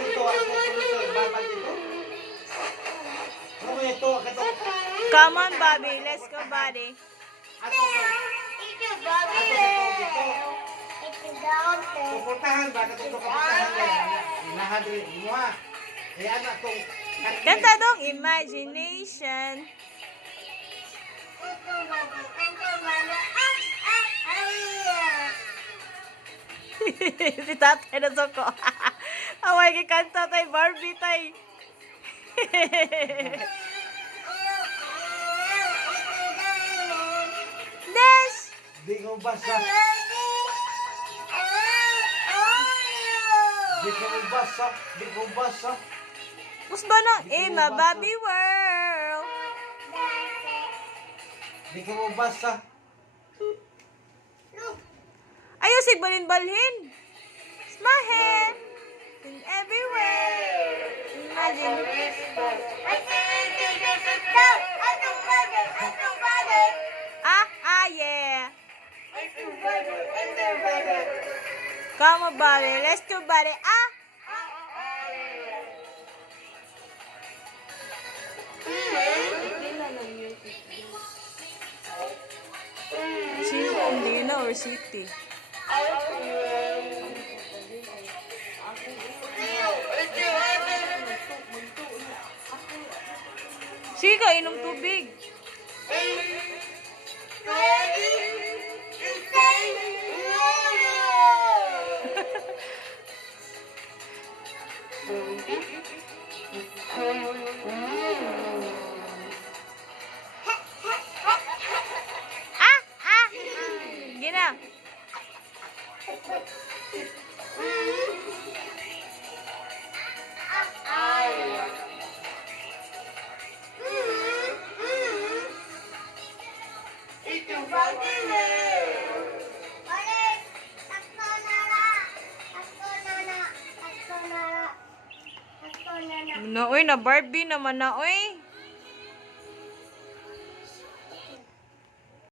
dito. Babal dito. Ano ito? Come on, Bobby. Let's go, buddy. Pupuntahan ba? Katulog ka pupuntahan. Inahadri mo ha. Eh, anak tong... Kanta dong, imagination. Si tatay na soko. Away kay kanta tay Barbie tay. Dash! Di ko basa. Di ko basa. Di ko basa. Mas ba ng Emma Bobby World? Di ko basa. Ayusig balin-balhin. Smile in everywhere. Imagine. Yeah. Come on, buddy. Let's do buddy. Sino hindi na or city? Sige, inom tubig. Gina. Na, oy, na Barbie naman na, oy.